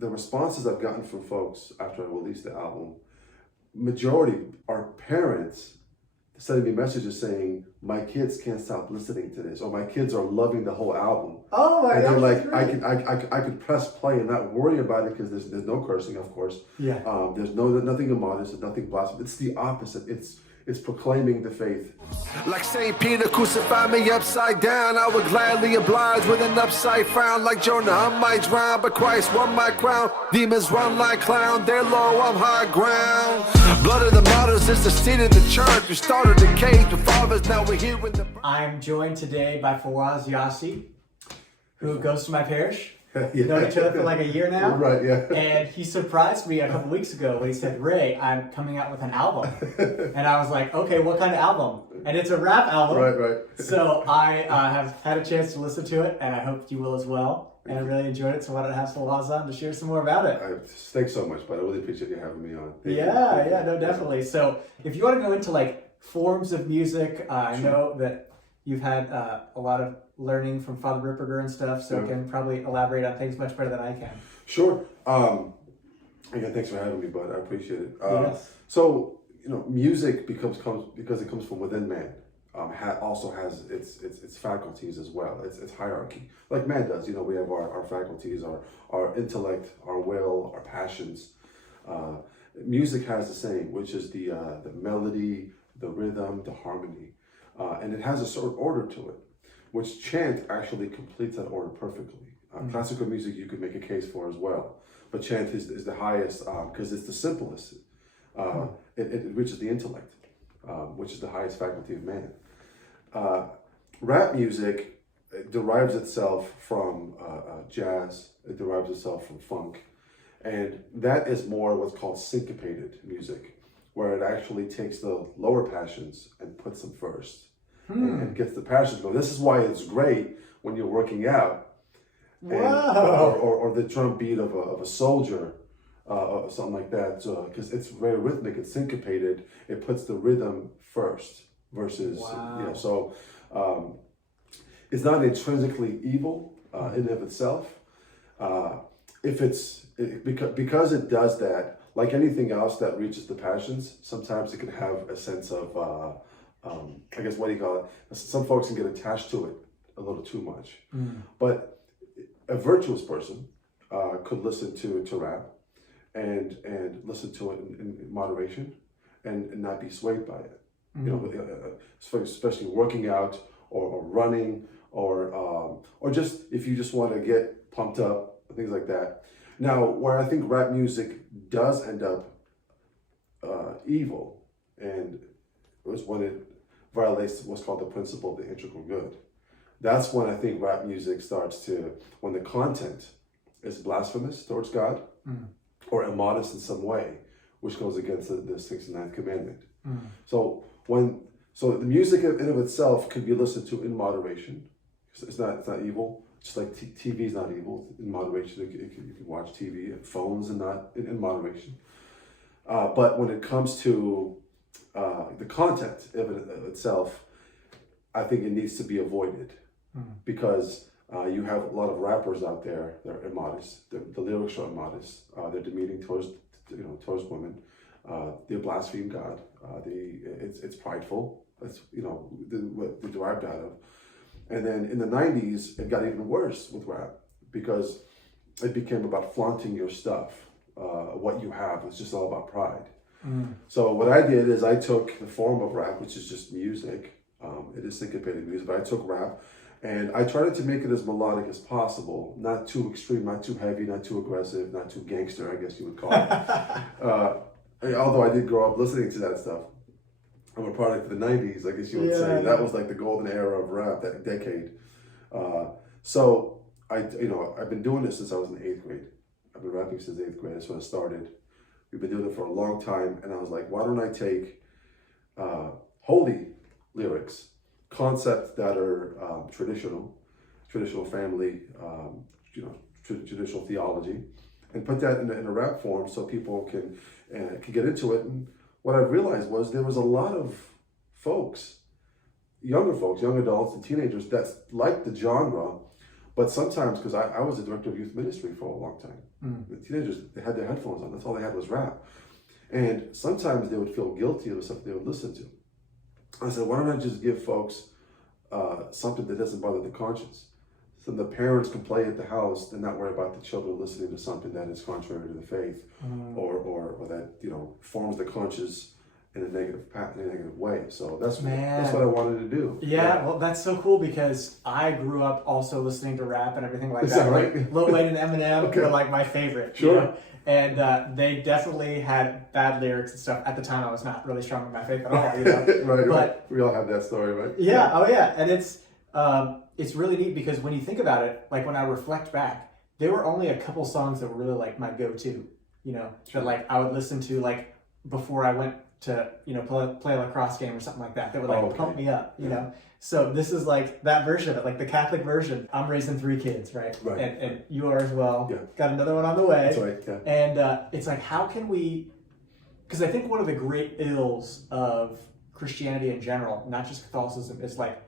the responses I've gotten from folks after I released the album, majority are parents sending me messages saying, my kids can't stop listening to this, or my kids are loving the whole album. Oh my God! And they're like, I could press play and not worry about it because there's no cursing, of course. Yeah. There's nothing immodest, there's nothing blasphemous. It's the opposite. It's proclaiming the faith. Like St. Peter crucified me upside down, I would gladly oblige with an upside frown. Like Jonah, I might drown, but Christ won my crown. Demons run like clown, they're low, I'm high ground. Blood of the martyrs is the seed of the church. We started the cage, the fathers, now we're here in the... I'm joined today by Fawaz Yassi, who goes to my parish. Yeah. Known each other for like a year now. Right, yeah. And he surprised me a couple weeks ago when he said, Ray, I'm coming out with an album. And I was like, okay, what kind of album? And it's a rap album. Right. So I have had a chance to listen to it, and I hope you will as well. And I really enjoyed it, so I wanted to have Fawaz on to share some more about it. Thanks so much, bud. I really appreciate you having me on. Yeah, definitely. So if you want to go into like forms of music, I know that you've had a lot of learning from Father Ripperger and stuff, so you can probably elaborate on things much better than I can. Sure. Again, thanks for having me, bud. I appreciate it. Yes. So, music comes because it comes from within man. Also has its faculties as well. It's hierarchy, like man does. We have our faculties, our intellect, our will, our passions. Music has the same, which is the melody, the rhythm, the harmony, and it has a certain order to it, which chant actually completes that order perfectly. Classical music you could make a case for as well, but chant is the highest because it's the simplest. It reaches the intellect, which is the highest faculty of man. Rap music derives itself from jazz. It derives itself from funk, and that is more what's called syncopated music, where it actually takes the lower passions and puts them first. And gets the passions going. This is why it's great when you're working out, or the drum beat of a soldier, something like that. Because it's very rhythmic, it's syncopated. It puts the rhythm first versus So it's not intrinsically evil in and of itself. Because it does that, like anything else that reaches the passions, sometimes it can have a sense of I guess, what do you call it? Some folks can get attached to it a little too much. But a virtuous person could listen to rap and listen to it in moderation and not be swayed by it. Especially working out or running or just if you just want to get pumped up, things like that. Now, where I think rap music does end up evil and was when it violates what's called the principle of the integral good. That's when I think rap music starts to, when the content is blasphemous towards God or immodest in some way, which goes against the sixth and ninth commandment. So the music in and of itself can be listened to in moderation. It's not evil. Just like TV is not evil. In moderation, you can watch TV and phones and not in moderation. But when it comes to the content of itself, I think it needs to be avoided because you have a lot of rappers out there that are immodest. The lyrics are immodest. They're demeaning towards women. They blaspheme God. It's prideful. That's what they're derived out of. And then in the 90s, it got even worse with rap because it became about flaunting your stuff, what you have. It's just all about pride. So what I did is I took the form of rap, which is just music. It is syncopated music, but I took rap and I tried to make it as melodic as possible, not too extreme, not too heavy, not too aggressive, not too gangster, I guess you would call it. Although I did grow up listening to that stuff. I'm a product of the 90s, I guess you would say. That was like the golden era of rap, that decade. So I've been doing this since I was in 8th grade. I've been rapping since 8th grade. That's when I started. We've been doing it for a long time, and I was like, why don't I take holy lyrics, concepts that are traditional family, traditional theology, and put that in a rap form so people can get into it. And what I realized was there was a lot of folks, young adults and teenagers that liked the genre, But sometimes, because I was a director of youth ministry for a long time, the teenagers, they had their headphones on. That's all they had was rap. And sometimes they would feel guilty of the stuff they would listen to. I said, why don't I just give folks something that doesn't bother the conscience? So the parents can play at the house and not worry about the children listening to something that is contrary to the faith or that, you know, forms the conscience in a negative way. So that's what I wanted to do. Yeah, well, that's so cool because I grew up also listening to rap and everything like Is that. that right? Like, Lil Wayne and Eminem were like my favorite. Sure. You know? And they definitely had bad lyrics and stuff. At the time, I was not really strong in my faith at all. You know? Right. We all have that story, right? Yeah. Oh, yeah. And it's really neat because when you think about it, like when I reflect back, there were only a couple songs that were really like my go-to. You know, that like I would listen to like before I went to, you know, play a lacrosse game or something like that. That would like pump me up. You know. So this is like that version of it, like the Catholic version. I'm raising 3 kids, right? Right. And you are as well. Yeah. Got another one on the way. That's right, yeah. And it's like, how can we, because I think one of the great ills of Christianity in general, not just Catholicism, is like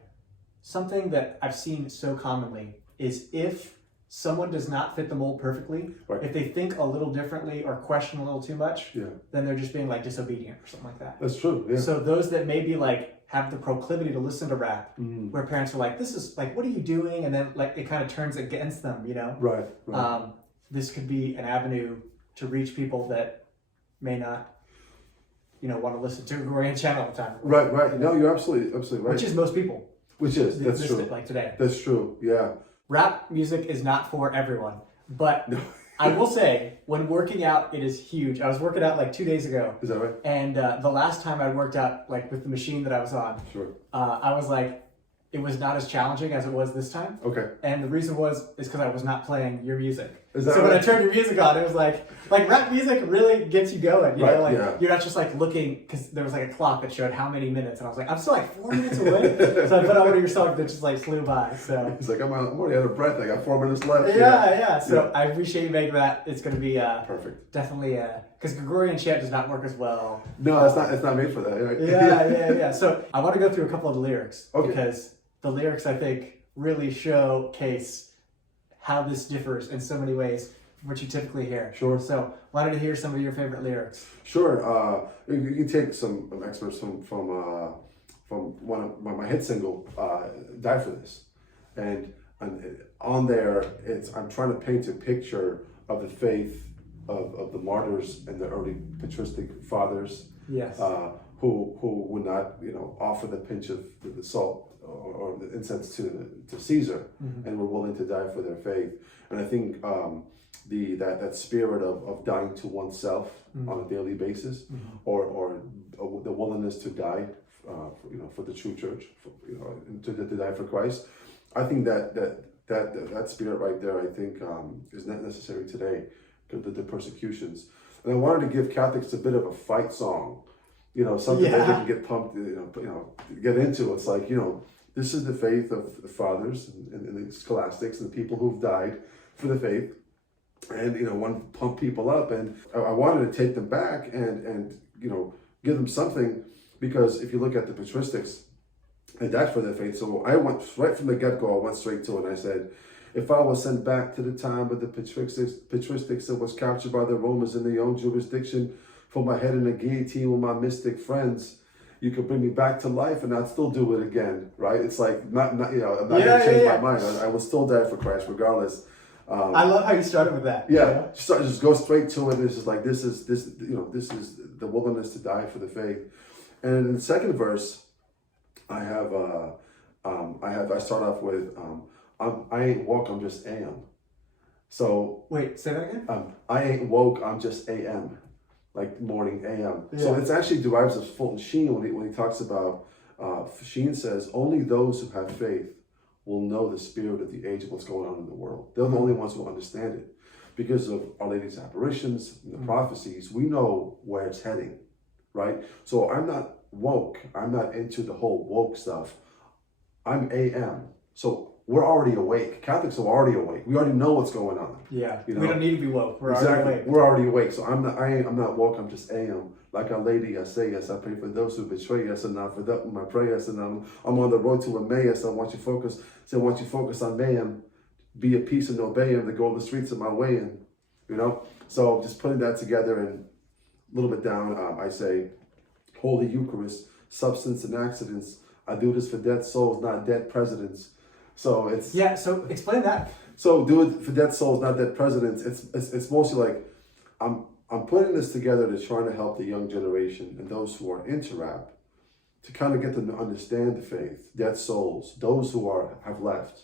something that I've seen so commonly is if someone does not fit the mold perfectly, if they think a little differently or question a little too much, then they're just being like disobedient or something like that. That's true, yeah. So those that maybe like have the proclivity to listen to rap, where parents are like, this is like, what are you doing? And then like it kind of turns against them, you know? Right. This could be an avenue to reach people that may not, you know, want to listen to Gregorian chant all the time. Right. No, you're absolutely right. Which is most people. That's true. Like today. That's true, yeah. Rap music is not for everyone, but I will say when working out, it is huge. I was working out like 2 days ago. Is that right? And the last time I worked out like with the machine that I was on, I was like, it was not as challenging as it was this time. Okay. And the reason is because I was not playing your music. Is that so right? when I turned your music on, it was like rap music really gets you going. You know, like you're not just like looking, because there was like a clock that showed how many minutes, and I was like, I'm still like 4 minutes away. So I put on one of your songs that just like flew by. So he's like, I'm already out of breath. I got 4 minutes left. Yeah. So I appreciate you making that. It's going to be perfect. Definitely because Gregorian chant does not work as well. No, it's not made for that. Right? Yeah. So I want to go through a couple of the lyrics because the lyrics I think really showcase how this differs in so many ways from what you typically hear. Sure. So wanted to hear some of your favorite lyrics. Sure. You can take some excerpts from one of my hit single, "Die for This," and on there I'm trying to paint a picture of the faith of the martyrs and the early patristic fathers. Yes. Who would not, you know, offer the pinch of the salt or the incense to Caesar, and were willing to die for their faith. And I think that spirit of dying to oneself on a daily basis, or the willingness to die, for the true church, to die for Christ. I think that spirit right there, I think, is not necessary today because of the persecutions. And I wanted to give Catholics a bit of a fight song. You know, something that they can get pumped, get into. It's like, this is the faith of the fathers and the scholastics and the people who've died for the faith, and want to pump people up. And I wanted to take them back and give them something, because if you look at the patristics, they died for their faith. So I went right from the get-go. I went straight to it, and I said, if I was sent back to the time of the patristics that was captured by the Romans in their own jurisdiction, for my head in a guillotine with my mystic friends, you could bring me back to life and I'd still do it again, right? It's like, I'm not gonna change my mind. I will still die for Christ regardless. I love how you started with that. Yeah, just go straight to it. It's just like, this is the willingness to die for the faith. And in the second verse, I start off with, I ain't woke, I'm just am. So wait, say that again. I ain't woke, I'm just am. Like morning AM. Yeah. So it's actually derives of Fulton Sheen when he talks about, Sheen says, only those who have faith will know the spirit of the age of what's going on in the world. They're the only ones who understand it. Because of Our Lady's apparitions and the prophecies, we know where it's heading, right? So I'm not woke. I'm not into the whole woke stuff. I'm AM. So we're already awake. Catholics are already awake. We already know what's going on. Yeah, we don't need to be woke. We're already awake. We're already awake. So I'm not woke. I'm just am. Like Our Lady, I say yes. I pray for those who betray us, and not for them I pray yes. And I'm on the road to Emmaus. I want you focus. So I want you focus on Mayhem. be at peace and obey him to go the streets of my way. And, you know, so just putting that together and a little bit down, I say, Holy Eucharist, substance and accidents. I do this for dead souls, not dead presidents. So it's... Yeah, so explain that. So do it for dead souls, not dead presidents. It's mostly like, I'm putting this together to try to help the young generation and those who are into rap to kind of get them to understand the faith. Dead souls, those who have left.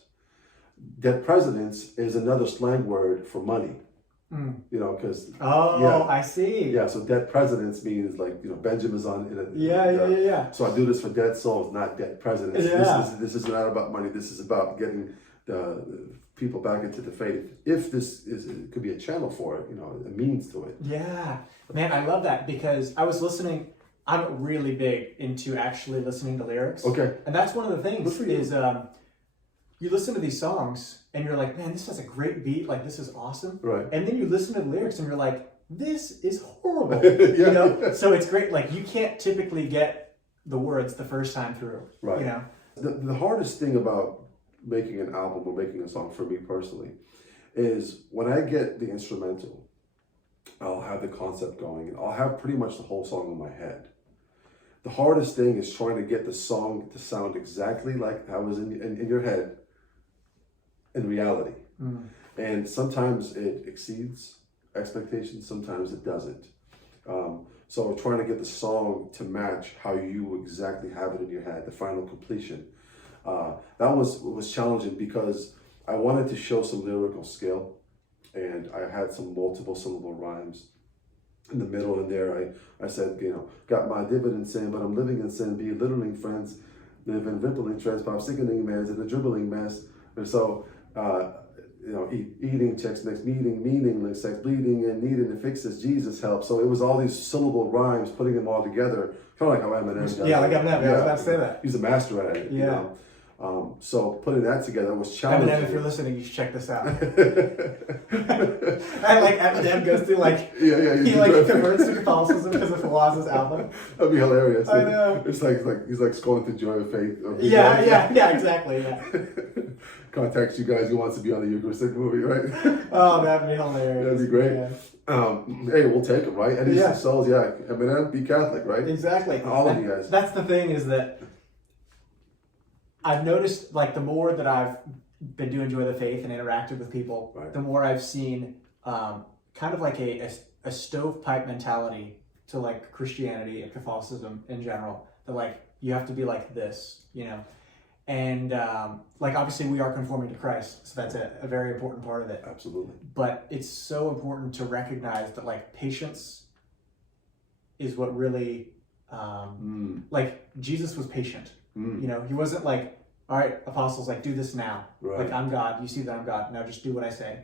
Dead presidents is another slang word for money. You know, because I see. Yeah, so dead presidents means like, you know, Benjamin's on. Yeah. So I do this for dead souls, not dead presidents. Yeah. This is not about money. This is about getting the people back into the faith. If it could be a channel for it, you know, a means to it. Yeah, man, I love that because I was listening. I'm really big into actually listening to lyrics. Okay. And that's one of the things is you listen to these songs and you're like, man, this has a great beat. Like, this is awesome. Right. And then you listen to the lyrics and you're like, this is horrible. You know? So it's great. Like, you can't typically get the words the first time through. Right. You know? The hardest thing about making an album or making a song for me personally is when I get the instrumental, I'll have the concept going and I'll have pretty much the whole song in my head. The hardest thing is trying to get the song to sound exactly like how it was in your head in reality. And sometimes it exceeds expectations, sometimes it doesn't. So trying to get the song to match how you exactly have it in your head, the final completion. That was challenging because I wanted to show some lyrical skill, and I had some multiple syllable rhymes in the middle. And there I said, you know, got my dividend sin, but I'm living in sin, belittling friends, live in rippling trends, pop sickening mans in a dribbling mess. And so, you know, eating checks next meeting, meaningless sex, bleeding and needing to fix this, Jesus help. So it was all these syllable rhymes, putting them all together, kind of like how Eminem does. Yeah, like Eminem. I was about to say that. He's a master at it. Yeah. You know? So putting that together was challenging. Eminem, if you're listening, you should check this out. And like Eminem goes through like he like converts to Catholicism because of Fawaz's album. That'd be hilarious. I know. It's like he's like scrolling through Joy of Faith. Yeah, exactly. Yeah. Contacts you guys who wants to be on the Eucharistic movie, right? Oh, that'd be hilarious. That'd be great. Yeah. Hey, we'll take them, right? And these souls, Eminem, be Catholic, right? Exactly. All of you guys. That's the thing is that I've noticed, like, the more that I've been doing Joy of the Faith and interacted with people, the more I've seen kind of like a stovepipe mentality to like Christianity and Catholicism in general. That like you have to be like this, you know. And like obviously we are conforming to Christ, so that's a very important part of it. Absolutely. But it's so important to recognize that like patience is what really like Jesus was patient. You know, he wasn't like, all right, apostles, like do this now. Like I'm God, you see that I'm God. Now just do what I say.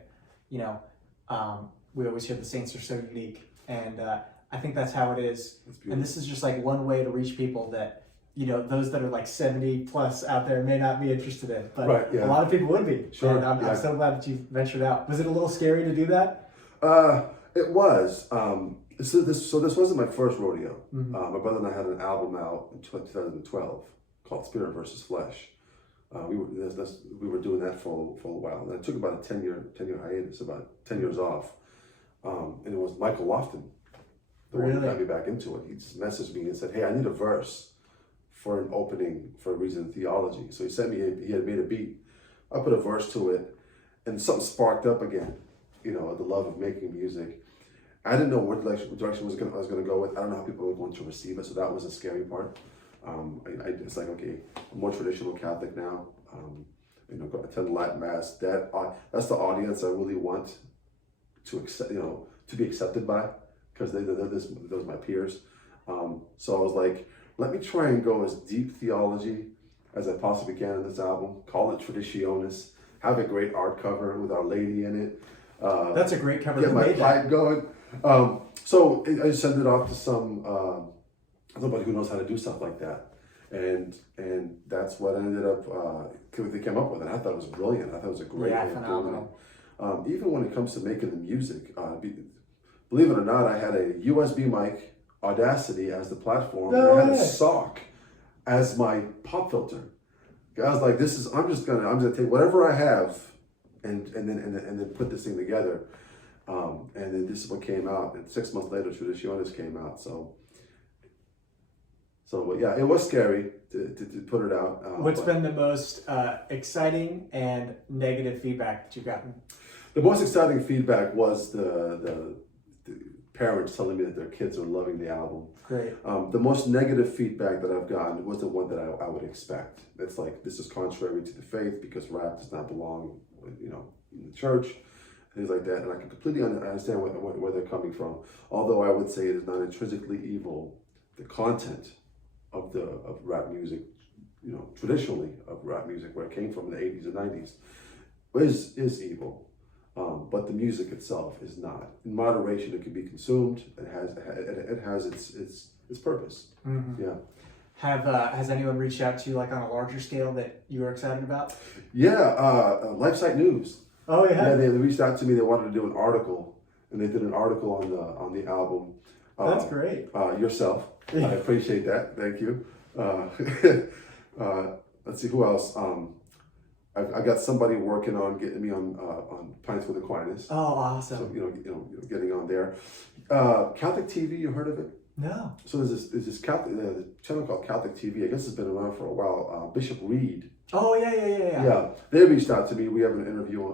You know, we always hear the saints are so unique, and I think that's how it is. And this is just like one way to reach people that, you know, those that are like 70 plus out there may not be interested in, but a lot of people would be. Sure. And I'm so glad that you ventured out. Was it a little scary to do that? It was. So this wasn't my first rodeo. My brother and I had an album out in 2012 called Spirit versus Flesh. We were doing that for a while, and it took about a 10 year hiatus, about 10 years off. And it was Michael Lofton, the one who got me back into it. He just messaged me and said, "Hey, I need a verse for an opening for a reason in theology." So he sent me. He had made a beat. I put a verse to it, and something sparked up again. You know, the love of making music. I didn't know what direction I was going to go with. I don't know how people were going to receive it, so that was a scary part. It's like, okay, I'm more traditional Catholic now. You know, attend Latin Mass. That's the audience I really want to accept. You know, to be accepted by, because those are my peers. So I was like, let me try and go as deep theology as I possibly can in this album. Call it Traditionis. Have a great art cover with Our Lady in it. That's a great cover. Get my pipe going. So I sent it off to somebody who knows how to do stuff like that, and that's what I ended up. They came up with, and I thought it was brilliant. I thought it was a great way of doing it. Even when it comes to making the music, believe it or not, I had a USB mic, Audacity as the platform, and I had a sock as my pop filter. I was like, I'm just gonna take whatever I have and then put this thing together. And then this is what came out. And 6 months later, Tradiciones came out. So yeah, it was scary to put it out. What's been the most exciting and negative feedback that you've gotten? The most exciting feedback was the parents telling me that their kids are loving the album. Great. The most negative feedback that I've gotten was the one that I would expect. It's like, this is contrary to the faith because rap does not belong, in the church, things like that. And I can completely understand where they're coming from. Although I would say it is not intrinsically evil. The content of rap music, traditionally of rap music, where it came from in the 80s and 90s, is evil. But the music itself is not. In moderation, it can be consumed. It has its purpose. Mm-hmm. Yeah. Has anyone reached out to you like on a larger scale that you were excited about? Yeah, LifeSite News. Oh yeah. Yeah, they reached out to me. They wanted to do an article, and they did an article on the album. That's great. Yourself. I appreciate that. Thank you. Let's see who else. I got somebody working on getting me on Pints with Aquinas. Oh, awesome. So getting on there. Catholic TV, you heard of it? No. So there's this Catholic channel called Catholic TV. I guess it's been around for a while. Bishop Reed. Oh yeah. Yeah, they reached out to me. We have an interview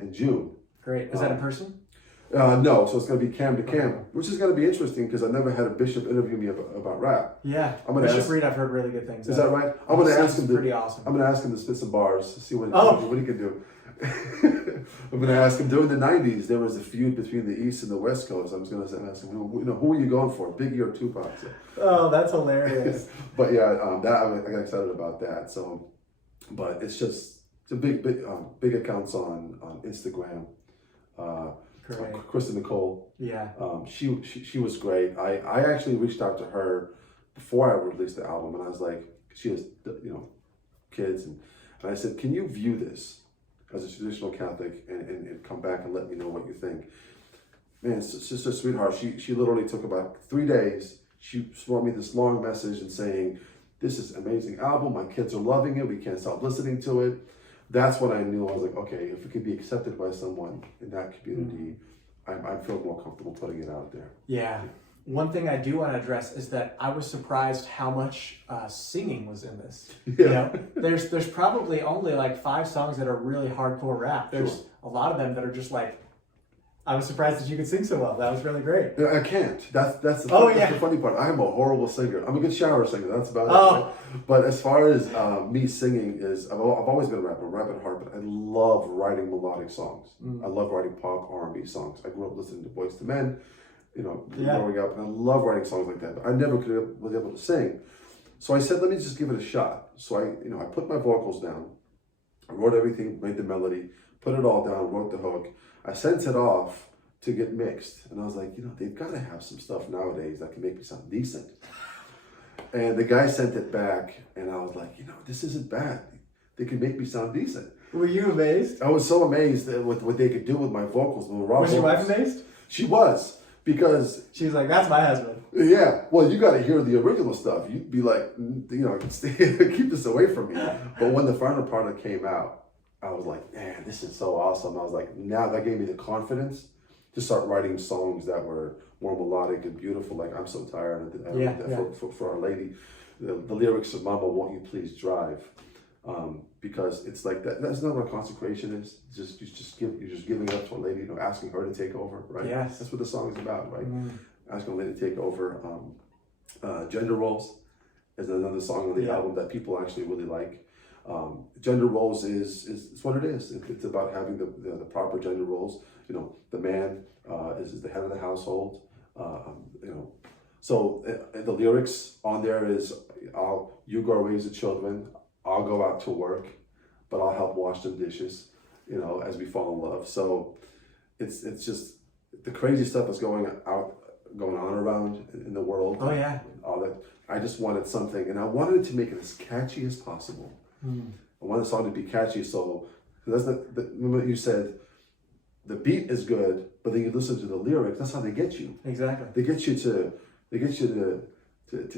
in June. Great. Is that in person? No, so it's going to be cam to cam, which is going to be interesting because I never had a bishop interview me about rap. Yeah, Bishop Reed, I've heard really good things. Is that right? I'm going to ask him. Pretty awesome. I'm going to ask him to spit some bars, see what he can do. I'm going to ask him. During the '90s, there was a feud between the East and the West Coast. I'm just going to ask him, who are you going for, Biggie or Tupac? So. Oh, that's hilarious. But yeah, I got excited about that. So, but it's a big accounts on Instagram. Great. Kristen Nicole. Yeah. She was great. I actually reached out to her before I released the album, and I was like, she has kids, and I said, can you view this as a traditional Catholic and come back and let me know what you think? Man, sister sweetheart. She literally took about 3 days. She wrote me this long message and saying, this is an amazing album. My kids are loving it. We can't stop listening to it. That's what I knew. I was like, okay, if it could be accepted by someone in that community, I feel more comfortable putting it out there. Yeah. One thing I do want to address is that I was surprised how much singing was in this. Yeah. There's probably only like 5 songs that are really hardcore rap. There's a lot of them that are just like, I was surprised that you could sing so well. That was really great. I can't. That's the funny part. I am a horrible singer. I'm a good shower singer. That's about it. Right? But as far as me singing is, I've always been a rapper. I'm rap at heart, but I love writing melodic songs. I love writing pop R&B songs. I grew up listening to Boyz II Men, growing up, and I love writing songs like that. But I never was able to sing. So I said, let me just give it a shot. So I put my vocals down. I wrote everything, made the melody, put it all down, wrote the hook. I sent it off to get mixed, and I was like, they've got to have some stuff nowadays that can make me sound decent. And the guy sent it back, and I was like, this isn't bad. They can make me sound decent. Were you amazed? I was so amazed at what they could do with my vocals. Was your wife amazed? She was, because she was like, that's my husband. Yeah, well, you got to hear the original stuff. You'd be like, keep this away from me. But when the final product came out, I was like, man, this is so awesome. I was like, now that gave me the confidence to start writing songs that were more melodic and beautiful. Like, I'm so tired. I wrote that for Our Lady. The lyrics of Mama, Won't You Please Drive? Because it's like that. That's not what consecration is. You're just giving it up to Our Lady, asking her to take over, right? Yes. That's what the song is about, right? Asking Our Lady to take over. Gender Roles is another song on the album that people actually really like. Gender roles is what it is. It's about having the proper gender roles. The man is the head of the household. So the lyrics on there is, you go raise the children, I'll go out to work, but I'll help wash the dishes, as we fall in love. So it's just the crazy stuff that's going on around in the world. Oh yeah. All that. I just wanted something, and I wanted to make it as catchy as possible. I want the song to be catchy, so that's remember you said the beat is good, but then you listen to the lyrics. That's how they get you. Exactly. They get you to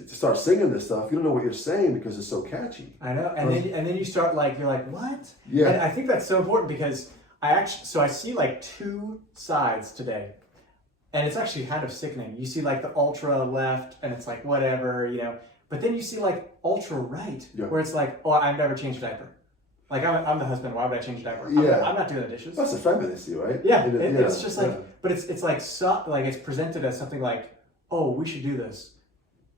start singing this stuff. You don't know what you're saying because it's so catchy. I know, and then you start you're like, what? Yeah. And I think that's so important because I see like two sides today, and it's actually kind of sickening. You see like the ultra left, and it's like whatever, you know. But then you see like ultra right, where it's like, oh, I've never changed a diaper. Like I'm the husband. Why would I change a diaper? I'm not doing the dishes. That's a feminacy, right? Yeah, it's just like, but it's like like it's presented as something like, oh, we should do this,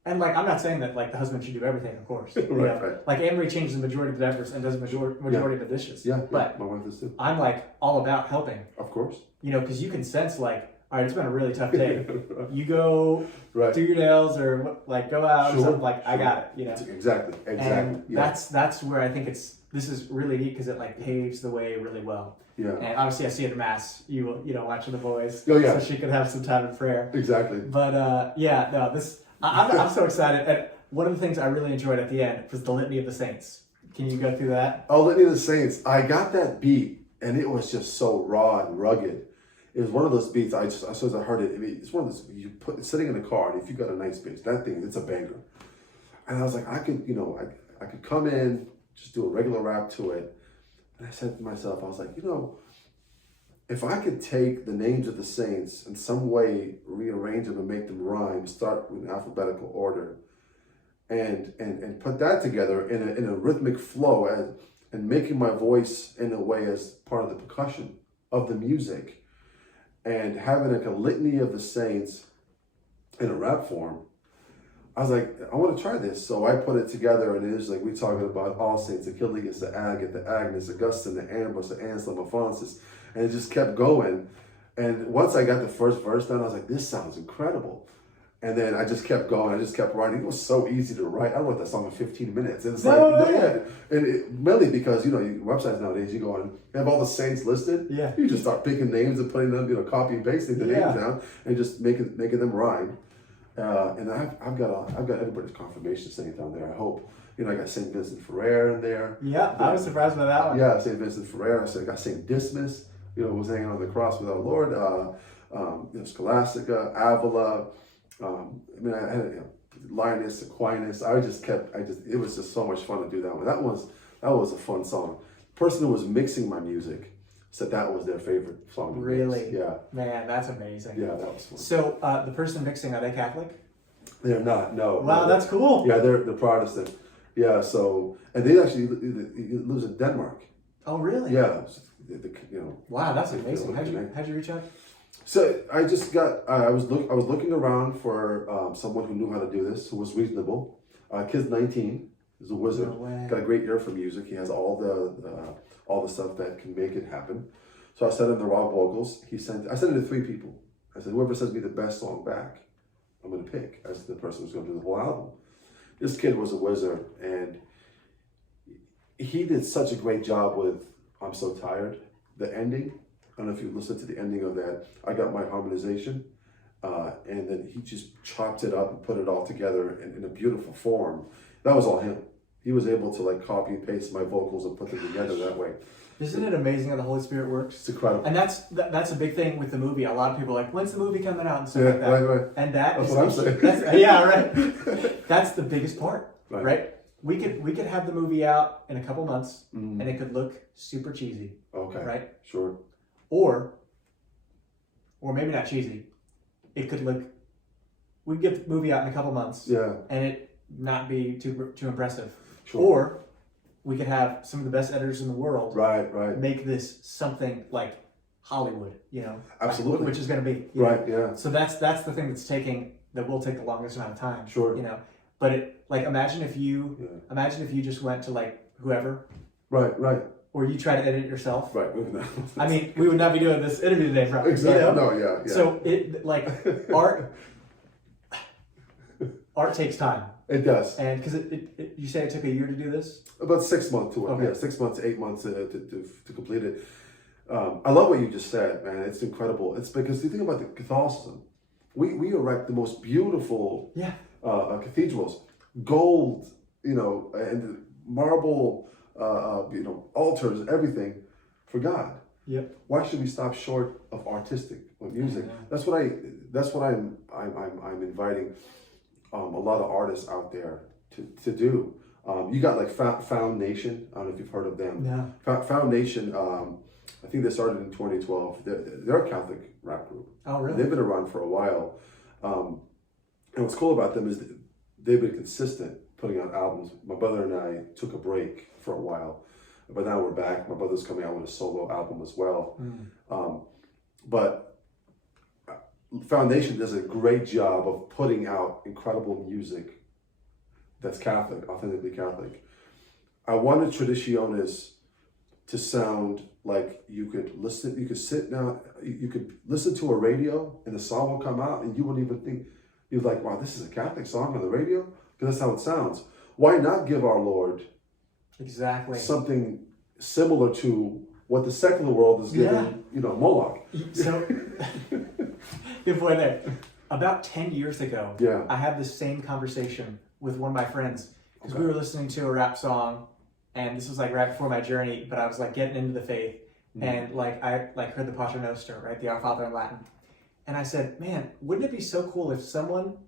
and like I'm not saying that like the husband should do everything, of course. Right. Like Anne-Marie changes the majority of the diapers and does the majority of the dishes. Yeah, but my wife does too. I'm like all about helping. Of course. You know, because you can sense like, all right, it's been a really tough day. You go do your nails or like go out or something. Like I got it. You know. Exactly. And that's where I think this is really neat because it like paves the way really well. Yeah. And obviously I see it at mass. You know watching the boys. Oh yeah. So she could have some time in prayer. Exactly. But I'm so excited. And one of the things I really enjoyed at the end was the Litany of the Saints. Can you go through that? Oh, Litany of the Saints. I got that beat, and it was just so raw and rugged. It was one of those beats. As soon as I heard it, it's one of those you put it sitting in the car, and if you got a nice bass, that thing, it's a banger. And I was like, I could come in, just do a regular rap to it. And I said to myself, I was like, if I could take the names of the saints in some way, rearrange them and make them rhyme, start with alphabetical order, and put that together in a rhythmic flow, and making my voice in a way as part of the percussion of the music, and having like a litany of the saints in a rap form, I was like, I want to try this. So I put it together, and it was like, we're talking about all saints, Achilles, the Agate, the Agnes, Augustine, the Ambrose, the Anselm, Alphonsus, and it just kept going. And once I got the first verse done, I was like, this sounds incredible. And then I just kept going. I just kept writing. It was so easy to write. I wrote that song in 15 minutes. And it's mainly because, websites nowadays, you go on, you have all the saints listed. Yeah. You just start picking names and putting them, copy and pasting the names down and just making them rhyme. And I've got everybody's confirmation saint down there. I hope. I got Saint Vincent Ferrer in there. Yeah, I was surprised by that one. Yeah, Saint Vincent Ferrer. I got Saint Dismas, was hanging on the cross with our Lord. Scholastica, Avila. I had Linus, Aquinas. It was just so much fun to do that one. That was a fun song. The person who was mixing my music said that was their favorite song. Really? Yeah. Man, that's amazing. Yeah, that was fun. So the person mixing, are they Catholic? They're not. No. Wow, no, that's cool. Yeah, they're Protestant. Yeah. So, and they actually lives in Denmark. Oh, really? Yeah. Wow, that's amazing. How'd you reach out? So I just got. I was looking around for someone who knew how to do this, who was reasonable. Kid's 19. He's a wizard. No way. Got a great ear for music. He has all the stuff that can make it happen. So I sent him the raw vocals. I sent it to 3 people. I said, whoever sends me the best song back, I'm gonna pick as the person who's gonna do the whole album. This kid was a wizard, and he did such a great job with "I'm So Tired," the ending. I don't know if you listened to the ending of that. I got my harmonization, and then he just chopped it up and put it all together in a beautiful form. That was all him. He was able to copy and paste my vocals and put them together that way. Isn't it amazing how the Holy Spirit works? It's incredible. And that's a big thing with the movie. A lot of people are like, when's the movie coming out and stuff like that. Right. And that's what I'm saying. Yeah, right. That's the biggest part, right? We could have the movie out in a couple months, and it could look super cheesy. Okay. Right. Sure. Or maybe not cheesy. It could look. We get the movie out in a couple months. Yeah. And it not be too impressive. Sure. Or we could have some of the best editors in the world. Right. Make this something like Hollywood, Absolutely. which is going to be right. Yeah. So that's the thing that will take the longest amount of time. Sure. But imagine if you just went to whoever. Right. Or you try to edit it yourself. Right. I mean, we would not be doing this interview today, probably. Exactly. No. Yeah. So art takes time. It does. And because you say it took a year to do this? About 6 months to okay. 6 months, 8 months to complete it. I love what you just said, man. It's incredible. It's because you think about the Catholicism. We erect the most beautiful cathedrals, gold, and marble, altars, everything for God. Yep. Why should we stop short of artistic music? That's what I'm inviting a lot of artists out there to do. You got Foundation. I don't know if you've heard of them. No. Foundation. I think they started in 2012. They're a Catholic rap group. Oh, really? They've been around for a while. And what's cool about them is they've been consistent putting out albums. My brother and I took a break for a while, but now we're back. My brother's coming out with a solo album as well. But Foundation does a great job of putting out incredible music that's Catholic, authentically Catholic. I wanted Tradiciones to sound like you could sit down, you could listen to a radio and the song will come out and you wouldn't even think, you're like, wow, this is a Catholic song on the radio? Because that's how it sounds. Why not give our Lord exactly something similar to what the secular world is giving, Moloch? So, good point there. About 10 years ago, I had the same conversation with one of my friends because we were listening to a rap song, and this was like right before my journey, but I was like getting into the faith, and like I like heard the Pater Noster, right, the Our Father in Latin, and I said, man, wouldn't it be so cool if someone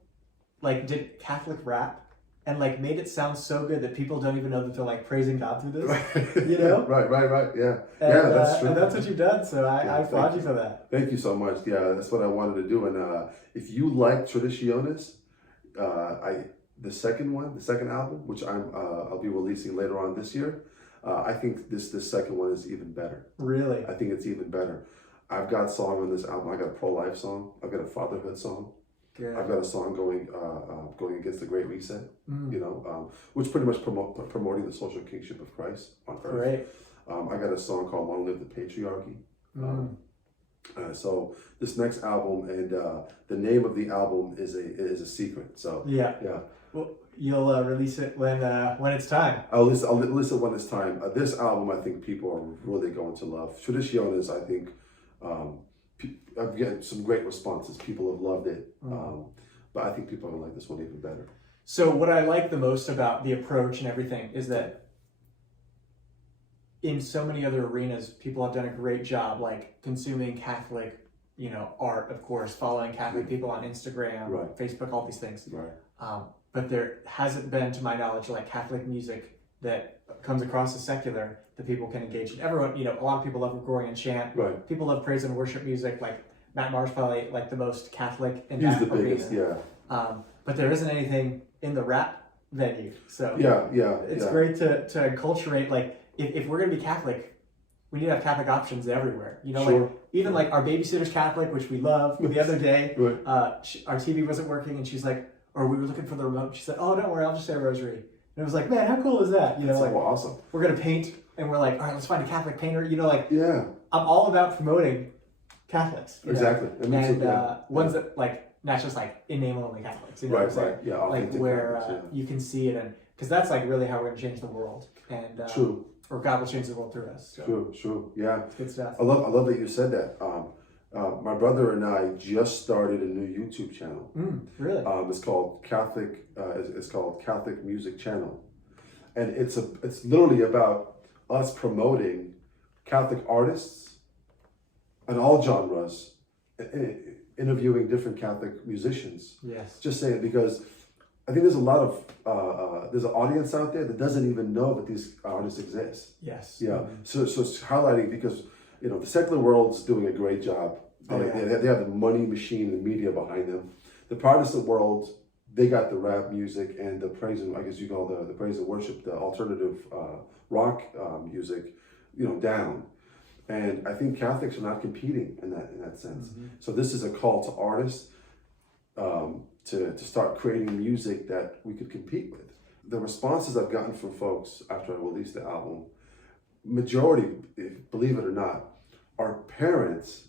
like did Catholic rap and like made it sound so good that people don't even know that they're like praising God through this, Right, yeah. And, that's true. And that's what you've done, so I applaud you for that. Thank you so much. Yeah, that's what I wanted to do. And if you like Tradiciones, the second album, which I'll be releasing later on this year, I think this second one is even better. Really? I think it's even better. I've got a song on this album. I got a pro-life song. I've got a fatherhood song. Good. I've got a song going against the Great Reset, which pretty much promoting the social kingship of Christ on earth. Great. I got a song called "Long Live the Patriarchy." So this next album, and the name of the album is a secret. So yeah. Well, you'll release it when it's time. I'll listen when it's time. This album, I think people are really going to love. Tradiciones, I think. I've gotten some great responses. People have loved it, but I think people are gonna like this one even better. So what I like the most about the approach and everything is that in so many other arenas, people have done a great job, like consuming Catholic, art, of course, following Catholic people on Instagram, Facebook, all these things. But there hasn't been, to my knowledge, like Catholic music that comes across as secular that people can engage in. Everyone, a lot of people love Gregorian chant. People love praise and worship music. Like Matt Maher's probably like the most Catholic in that arena. He's the biggest, but there isn't anything in the rap venue. So it's great to acculturate. Like if we're gonna be Catholic, we need to have Catholic options everywhere. Like even like our babysitter's Catholic, which we love. The other day, our TV wasn't working, and she's like, or we were looking for the remote. She said, "Oh, don't worry, I'll just say a rosary." And it was like, man, how cool is that? That's so awesome. We're gonna paint, and we're like, all right, let's find a Catholic painter. I'm all about promoting Catholics. Exactly. And ones that like not just like in name only Catholics. Like where you can see it, and because that's like really how we're gonna change the world. And true. Or God will change the world through us. So. True. Yeah. It's good stuff. I love that you said that. My brother and I just started a new YouTube channel. Really? It's called Catholic. It's called Catholic Music Channel, and it's literally about us promoting Catholic artists and all genres, interviewing different Catholic musicians. Yes. Just saying, because I think there's a lot of there's an audience out there that doesn't even know that these artists exist. Yes. Yeah. So it's highlighting, because the secular world's doing a great job. They have the money machine, the media behind them. The Protestant world, they got the rap music and the praise and, I guess you call the praise and worship, the alternative rock music, down. And I think Catholics are not competing in that sense. So this is a call to artists to start creating music that we could compete with. The responses I've gotten from folks after I released the album, majority, believe it or not, are parents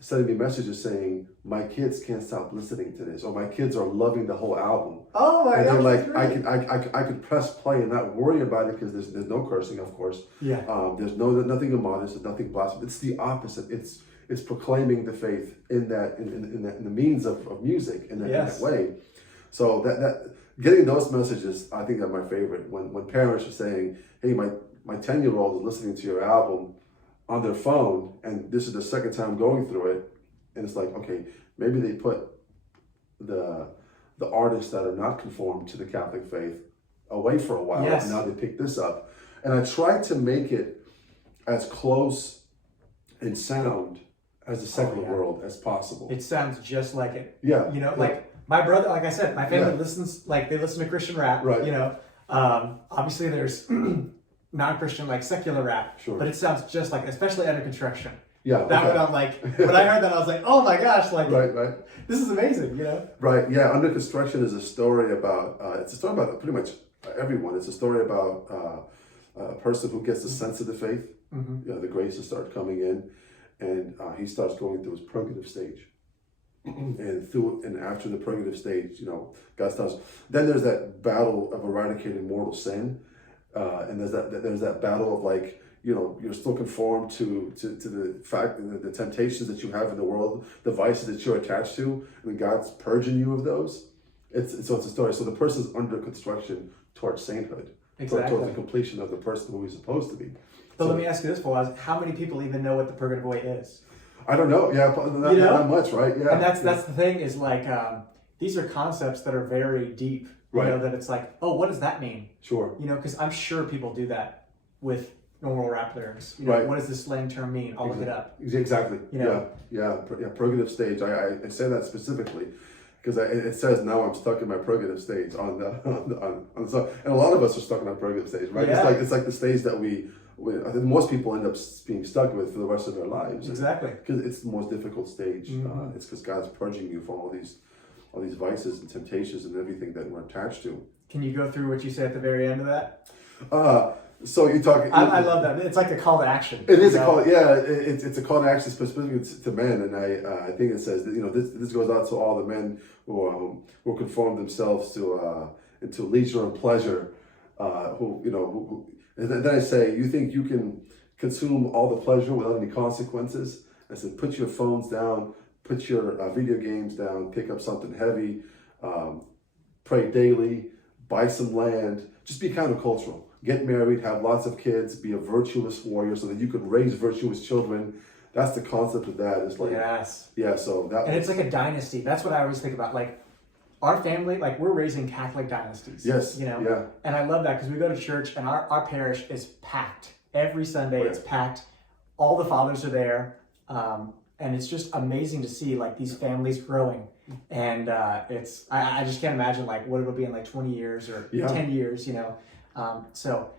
sending me messages saying, my kids can't stop listening to this, or my kids are loving the whole album. Oh my God! And they're like, I could press play and not worry about it, because there's no cursing, of course. Yeah. There's nothing immodest, there's nothing blasphemous. It's the opposite. It's proclaiming the faith in the means of music in that way. So that getting those messages, I think, are my favorite. When parents are saying, hey, my 10-year-old is listening to your album on their phone, and this is the second time going through it, and it's like, okay, maybe they put the artists that are not conformed to the Catholic faith away for a while, and now they pick this up. And I try to make it as close and sound as the secular yeah. world as possible. It sounds just like it. Yeah. You know, yeah. like my brother, like I said, my family Yeah. listens, like they listen to Christian rap. Right. You know, obviously there's non-Christian, like secular rap. Sure. But it sounds just like, especially Under Construction. Yeah. That okay. one, I'm like, when I heard that, I was like, oh my gosh, like, Right. this is amazing, you know? Right. Yeah. Under Construction is a story about. It's a story about pretty much everyone. It's a story about a person who gets a sense of the faith. Mm-hmm. You know, the graces start coming in, and he starts going through his purgative stage. and after the purgative stage, you know, God starts. Then there's that battle of eradicating mortal sin, and there's that battle of like, you know, you're still conformed to the fact and the temptations that you have in the world, the vices that you're attached to, and God's purging you of those. So it's a story. So the person's under construction towards sainthood, Exactly. towards the completion of the person who he's supposed to be. But So, let me ask you this, Boaz, how many people even know what the purgative way is? I don't know. Yeah, not much, right? Yeah. And that's the thing is like, these are concepts that are very deep. You Right. know, that it's like, oh, what does that mean? Sure. You know, because I'm sure people do that with normal rap lyrics. You know, Right. what does this slang term mean? I'll look it up. Exactly. You know? Yeah. Purgative stage. I say that specifically because it says now I'm stuck in my purgative stage on the song. And a lot of us are stuck in our purgative stage, right? Yeah. It's like the stage that I think most people end up being stuck with for the rest of their lives. Exactly. Because it's the most difficult stage. Mm-hmm. It's because God's purging you from all these vices and temptations and everything that we're attached to. Can you go through what you say at the very end of that? So you're talking. I love that. It's like a call to action. It is a call. Yeah, it's a call to action specifically to men, and I think it says that, you know, this goes out to all the men who conform themselves to into leisure and pleasure, who and then I say, you think you can consume all the pleasure without any consequences? I said, put your phones down, put your video games down, pick up something heavy, pray daily, buy some land, just be countercultural. Get married, have lots of kids, be a virtuous warrior so that you can raise virtuous children. That's the concept of that. It's like, yes. Yeah, so that. And it's like a dynasty. That's what I always think about. Like, our family, like, we're raising Catholic dynasties. Yes. You know? Yeah. And I love that because we go to church and our parish is packed. Every Sunday it's packed. All the fathers are there. And it's just amazing to see, like, these families growing. And I just can't imagine, like, what it'll be in, like, 20 years or 10 years, you know? So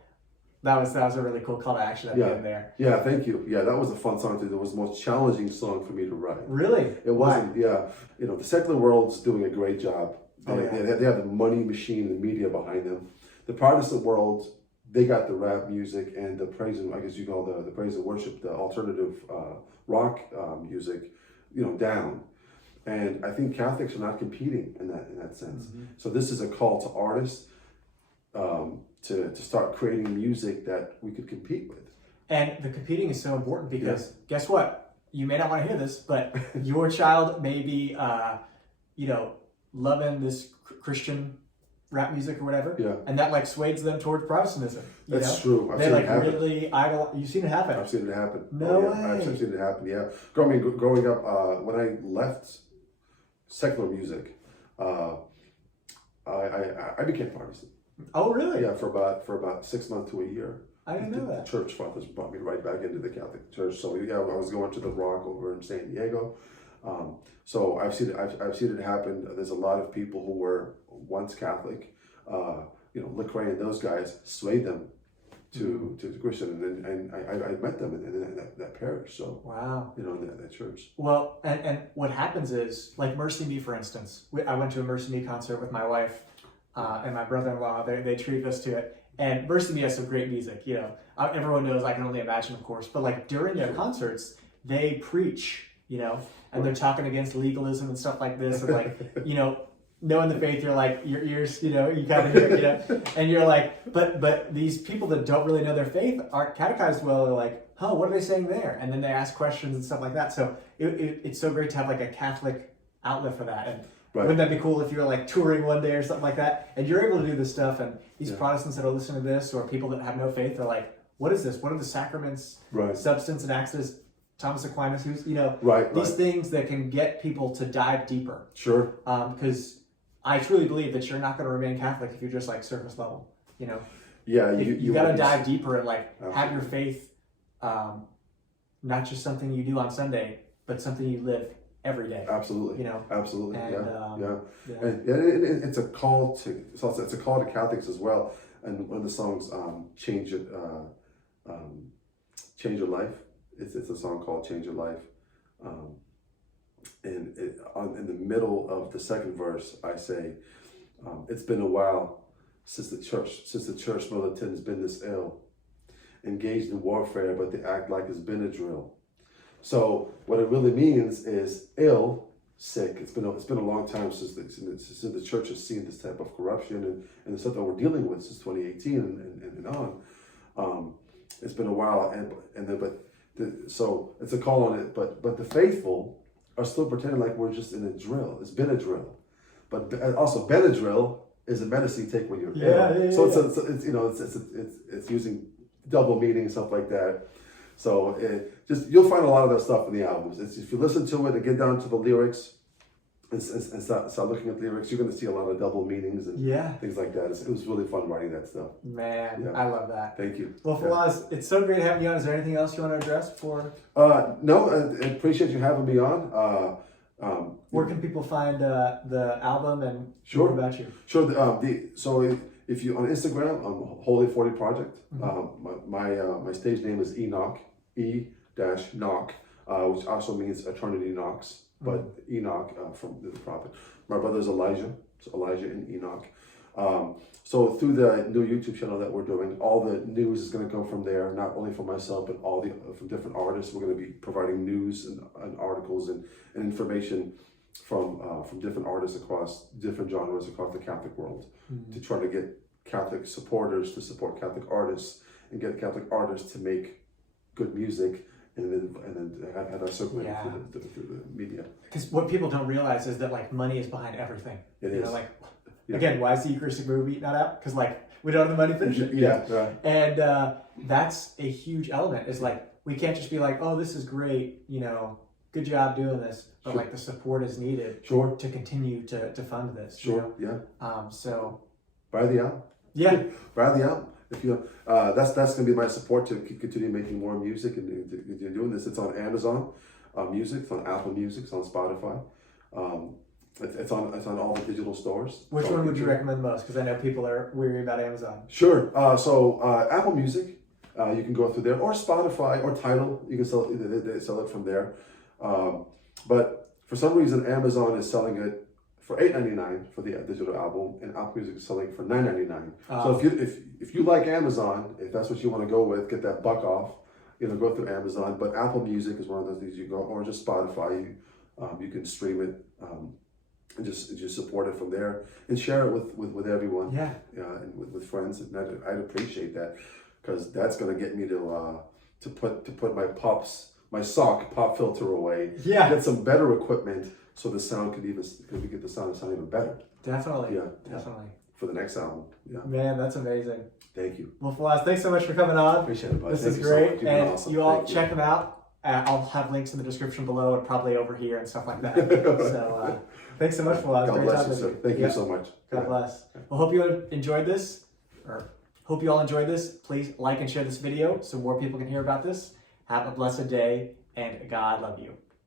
that was a really cool call to action at the end there. Yeah, thank you. Yeah, that was a fun song too. It was the most challenging song for me to write. Really? It wasn't. Why? Yeah, you know, the secular world's doing a great job. They have the money machine, the media behind them. The Protestant world, they got the rap music and the praise and, I guess you know, the praise and worship, the alternative rock music, you know, down. And I think Catholics are not competing in that sense. Mm-hmm. So this is a call to artists to start creating music that we could compete with. And the competing is so important because guess what? You may not want to hear this, but your child may be, loving this Christian rap music or whatever. Yeah. And that like sways them towards Protestantism. That's true. I've seen it happen. Really idolize. You've seen it happen. I've seen it happen. No way. I've seen it happen. Yeah. Growing up, when I left secular music, I became Protestant. Oh, really? Yeah, for about 6 months to a year. I didn't know that. The church fathers brought me right back into the Catholic Church. So I was going to the Rock over in San Diego. So I've seen it happen. There's a lot of people who were once Catholic, Lecrae and those guys swayed them to Christian, and I met them in that parish. So wow, in that church. Well, and what happens is, like Mercy Me, for instance, I went to a Mercy Me concert with my wife and my brother-in-law. They treated us to it. And Mercy Me has some great music, everyone knows I Can Only Imagine, of course, but like during their concerts, they preach, and they're talking against legalism and stuff like this. And like, knowing the faith, you're like, your ears, you kind of hear, and you're like, but these people that don't really know their faith aren't catechized well. They're like, oh, what are they saying there? And then they ask questions and stuff like that. So it's so great to have like a Catholic outlet for that. And wouldn't that be cool if you were like touring one day or something like that, and you're able to do this stuff, and these Protestants that are listening to this, or people that have no faith, are like, what is this? What are the sacraments, substance and acts? Thomas Aquinas, who's, these things that can get people to dive deeper. Sure. Because I truly believe that you're not going to remain Catholic if you're just like surface level, Yeah, you got to dive deeper and like have your faith not just something you do on Sunday, but something you live every day. Absolutely. You know. Absolutely. And, yeah. And it's a call to Catholics as well. And one of the songs, Change Your Life. It's a song called Change Your Life. And in the middle of the second verse, I say, it's been a while since the church militant has been this ill, engaged in warfare, but they act like it's been a drill. So what it really means is ill, sick. It's been a long time since the church has seen this type of corruption and the stuff that we're dealing with since 2018 and on. It's been a while, so it's a call on it. But the faithful are still pretending like we're just in a drill. It's been a drill, but also Benadryl is a medicine you take when you're ill. So it's using double meaning and stuff like that. So you'll find a lot of that stuff in the albums. If you listen to it and get down to the lyrics and start looking at lyrics, you're going to see a lot of double meanings and things like that. It was really fun writing that stuff. Man, I love that. Thank you. Well, Fawaz, it's so great having you on. Is there anything else you want to address before? No, I appreciate you having me on. Where can people find the album and more about you? Sure. So if you on Instagram, I'm Holy 40 Project. My stage name is EKnock, E-Knock, which also means Eternity Knocks, but EKnock from the prophet. My brother's Elijah, so Elijah and EKnock. So through the new YouTube channel that we're doing, all the news is going to come from there, not only from myself, but from different artists. We're going to be providing news and articles and information from different artists across different genres across the Catholic world to try to get Catholic supporters to support Catholic artists and get Catholic artists to make good music and then have that circulated through the media. Because what people don't realize is that like money is behind everything. It is. Again, why is the Eucharistic movie not out? Because we don't have the money to finish it. Yeah, right. And that's a huge element. Is we can't just be like, oh, this is great, good job doing this, but the support is needed to continue to fund this. So buy the album. Yeah, buy the album. If you that's going to be my support to continue making more music and continue doing this. It's on Amazon Music, it's on Apple Music, it's on Spotify. It's on all the digital stores. Which one would you recommend most? Because I know people are weary about Amazon. Sure. So Apple Music, you can go through there, or Spotify, or Tidal. You can they sell it from there. But for some reason, Amazon is selling it for $8.99 for the digital album, and Apple Music is selling it for $9.99. So if you like Amazon, if that's what you want to go with, get that buck off. Go through Amazon. But Apple Music is one of those things you go, or just Spotify. You can stream it. And just support it from there and share it with everyone. And with friends, and I'd appreciate that, because that's going to get me to put my sock pop filter away. Get some better equipment so the sound could we get the sound to sound even better. Definitely. Definitely. For the next album. Man, that's amazing. Thank you. Well, Fawaz, thanks so much for coming on. Appreciate it, bud. This is great, and awesome. You all check them out. I'll have links in the description below and probably over here and stuff like that. So thanks so much, Fawaz. God bless you, sir. Thank you so much. God bless. Well, hope you enjoyed this, or hope you all enjoyed this. Please like and share this video so more people can hear about this. Have a blessed day, and God love you.